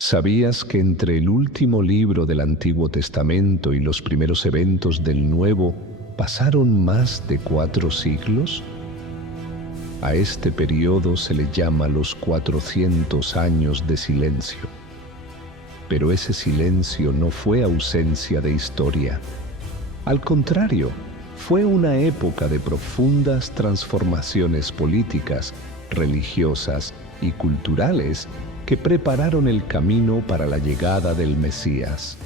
¿Sabías que entre el último libro del Antiguo Testamento y los primeros eventos del Nuevo pasaron más de 4 siglos? A este periodo se le llama los 400 años de silencio. Pero ese silencio no fue ausencia de historia. Al contrario, fue una época de profundas transformaciones políticas, religiosas y culturales que prepararon el camino para la llegada del Mesías.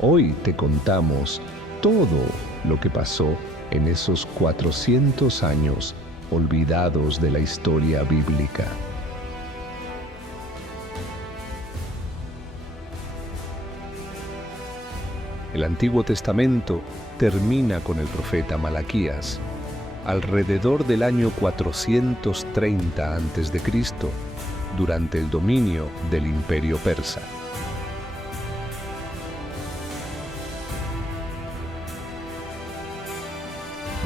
Hoy te contamos todo lo que pasó en esos 400 años olvidados de la historia bíblica. El Antiguo Testamento termina con el profeta Malaquías. Alrededor del año 430 a.C., durante el dominio del Imperio Persa.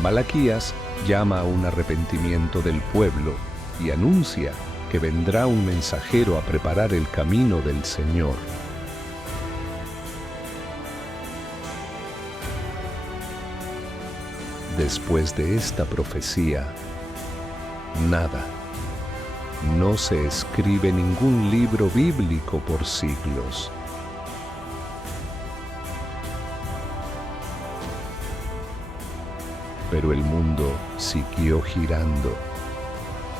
Malaquías llama a un arrepentimiento del pueblo y anuncia que vendrá un mensajero a preparar el camino del Señor. Después de esta profecía, nada. No se escribe ningún libro bíblico por siglos. Pero el mundo siguió girando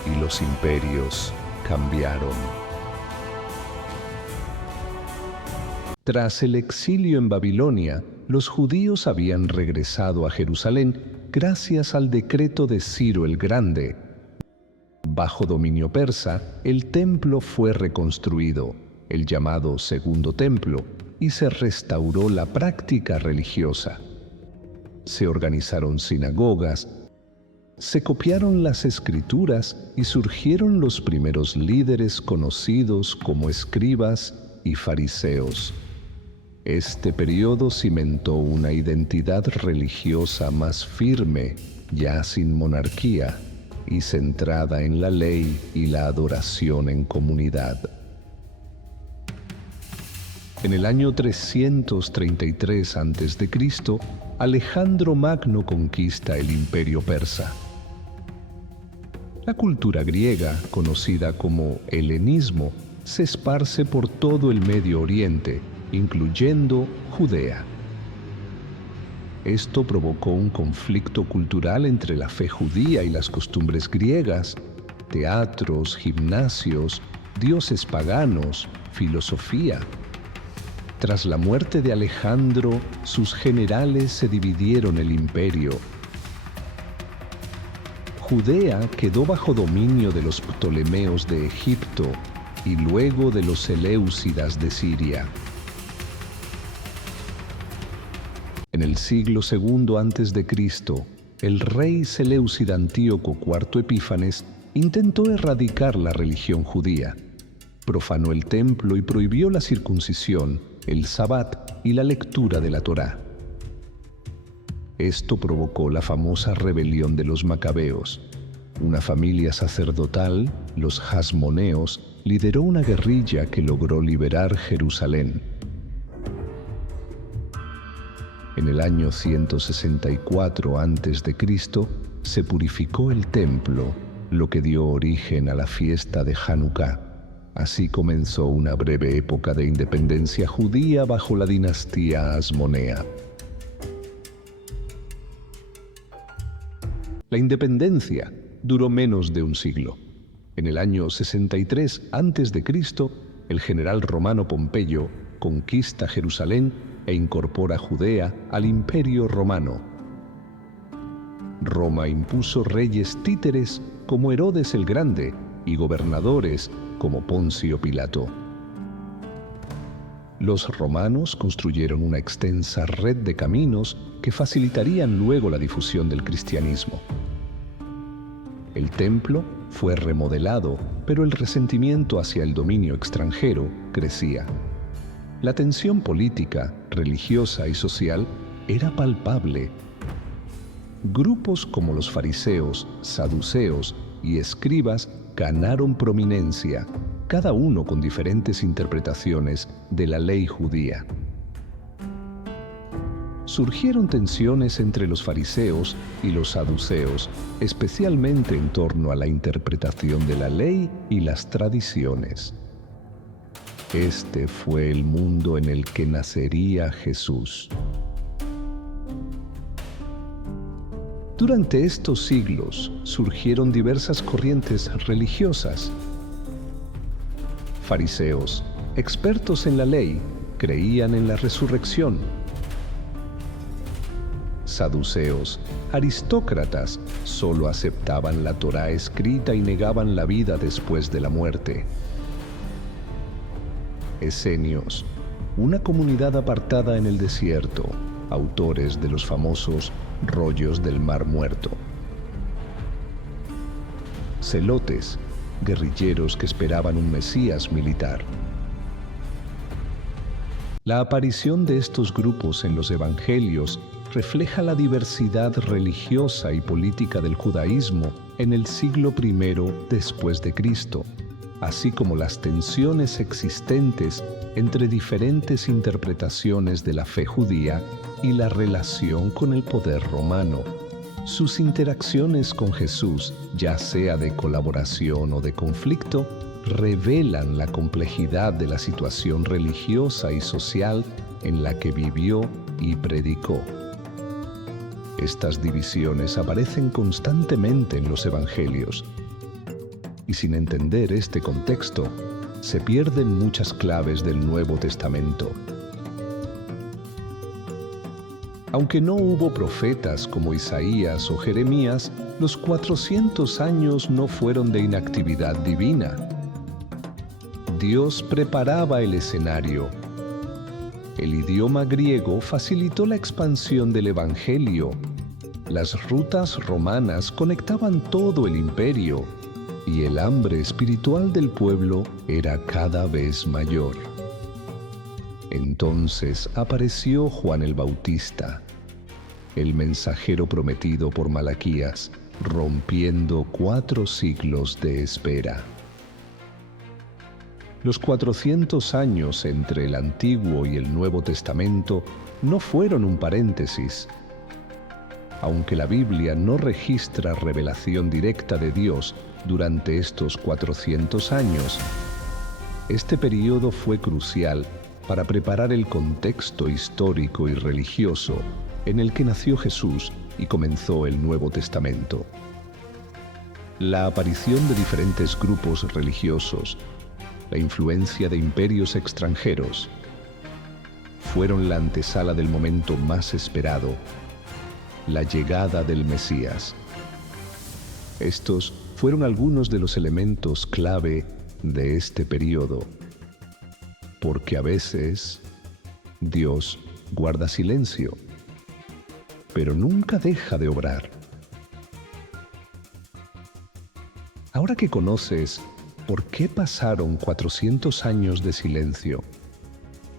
y los imperios cambiaron. Tras el exilio en Babilonia, los judíos habían regresado a Jerusalén gracias al decreto de Ciro el Grande. Bajo dominio persa, el templo fue reconstruido, el llamado Segundo Templo, y se restauró la práctica religiosa. Se organizaron sinagogas, se copiaron las escrituras y surgieron los primeros líderes conocidos como escribas y fariseos. Este periodo cimentó una identidad religiosa más firme, ya sin monarquía, y centrada en la ley y la adoración en comunidad. En el año 333 a.C., Alejandro Magno conquista el Imperio Persa. La cultura griega, conocida como helenismo, se esparce por todo el Medio Oriente, incluyendo Judea. Esto provocó un conflicto cultural entre la fe judía y las costumbres griegas, teatros, gimnasios, dioses paganos, filosofía. Tras la muerte de Alejandro, sus generales se dividieron el imperio. Judea quedó bajo dominio de los Ptolomeos de Egipto y luego de los Seleucidas de Siria. En el siglo II a.C., el rey seleucida Antíoco IV Epífanes intentó erradicar la religión judía. Profanó el templo y prohibió la circuncisión, el Sabbat y la lectura de la Torá. Esto provocó la famosa rebelión de los Macabeos. Una familia sacerdotal, los Hasmoneos, lideró una guerrilla que logró liberar Jerusalén. En el año 164 a.C. se purificó el templo, lo que dio origen a la fiesta de Hanukkah. Así comenzó una breve época de independencia judía bajo la dinastía Hasmonea. La independencia duró menos de un siglo. En el año 63 a.C., el general romano Pompeyo conquista Jerusalén e incorpora Judea al Imperio Romano. Roma impuso reyes títeres como Herodes el Grande y gobernadores como Poncio Pilato. Los romanos construyeron una extensa red de caminos que facilitarían luego la difusión del cristianismo. El templo fue remodelado, pero el resentimiento hacia el dominio extranjero crecía. La tensión política, religiosa y social era palpable. Grupos como los fariseos, saduceos y escribas ganaron prominencia, cada uno con diferentes interpretaciones de la ley judía. Surgieron tensiones entre los fariseos y los saduceos, especialmente en torno a la interpretación de la ley y las tradiciones. Este fue el mundo en el que nacería Jesús. Durante estos siglos surgieron diversas corrientes religiosas. Fariseos, expertos en la ley, creían en la resurrección. Saduceos, aristócratas, solo aceptaban la Torá escrita y negaban la vida después de la muerte. Esenios, una comunidad apartada en el desierto, autores de los famosos rollos del Mar Muerto. Celotes, guerrilleros que esperaban un Mesías militar. La aparición de estos grupos en los evangelios refleja la diversidad religiosa y política del judaísmo en el siglo I después de Cristo, así como las tensiones existentes entre diferentes interpretaciones de la fe judía y la relación con el poder romano. Sus interacciones con Jesús, ya sea de colaboración o de conflicto, revelan la complejidad de la situación religiosa y social en la que vivió y predicó. Estas divisiones aparecen constantemente en los evangelios, y sin entender este contexto, se pierden muchas claves del Nuevo Testamento. Aunque no hubo profetas como Isaías o Jeremías, los 400 años no fueron de inactividad divina. Dios preparaba el escenario. El idioma griego facilitó la expansión del Evangelio. Las rutas romanas conectaban todo el imperio, y el hambre espiritual del pueblo era cada vez mayor. Entonces apareció Juan el Bautista, el mensajero prometido por Malaquías, rompiendo 4 siglos de espera. Los 400 años entre el Antiguo y el Nuevo Testamento no fueron un paréntesis. Aunque la Biblia no registra revelación directa de Dios durante estos 400 años, este periodo fue crucial para preparar el contexto histórico y religioso en el que nació Jesús y comenzó el Nuevo Testamento. La aparición de diferentes grupos religiosos, la influencia de imperios extranjeros, fueron la antesala del momento más esperado, la llegada del Mesías. Estos fueron algunos de los elementos clave de este periodo, porque a veces Dios guarda silencio, pero nunca deja de obrar. Ahora que conoces por qué pasaron 400 años de silencio,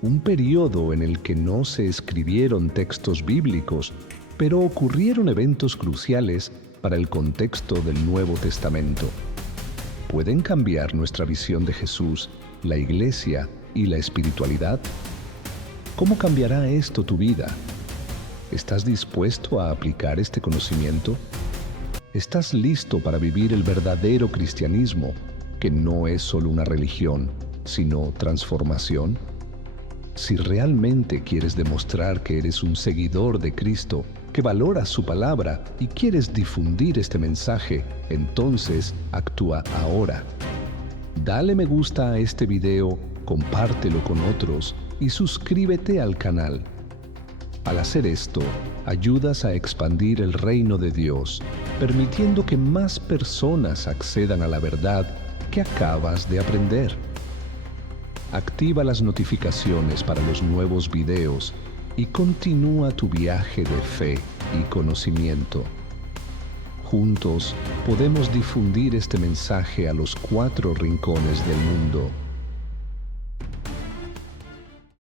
un periodo en el que no se escribieron textos bíblicos, pero ocurrieron eventos cruciales para el contexto del Nuevo Testamento, ¿pueden cambiar nuestra visión de Jesús, la Iglesia y la espiritualidad? ¿Cómo cambiará esto tu vida? ¿Estás dispuesto a aplicar este conocimiento? ¿Estás listo para vivir el verdadero cristianismo, que no es solo una religión, sino transformación? Si realmente quieres demostrar que eres un seguidor de Cristo, que valoras su palabra y quieres difundir este mensaje, entonces actúa ahora. Dale me gusta a este video, compártelo con otros y suscríbete al canal. Al hacer esto, ayudas a expandir el reino de Dios, permitiendo que más personas accedan a la verdad que acabas de aprender. Activa las notificaciones para los nuevos videos y continúa tu viaje de fe y conocimiento. Juntos podemos difundir este mensaje a los 4 rincones del mundo.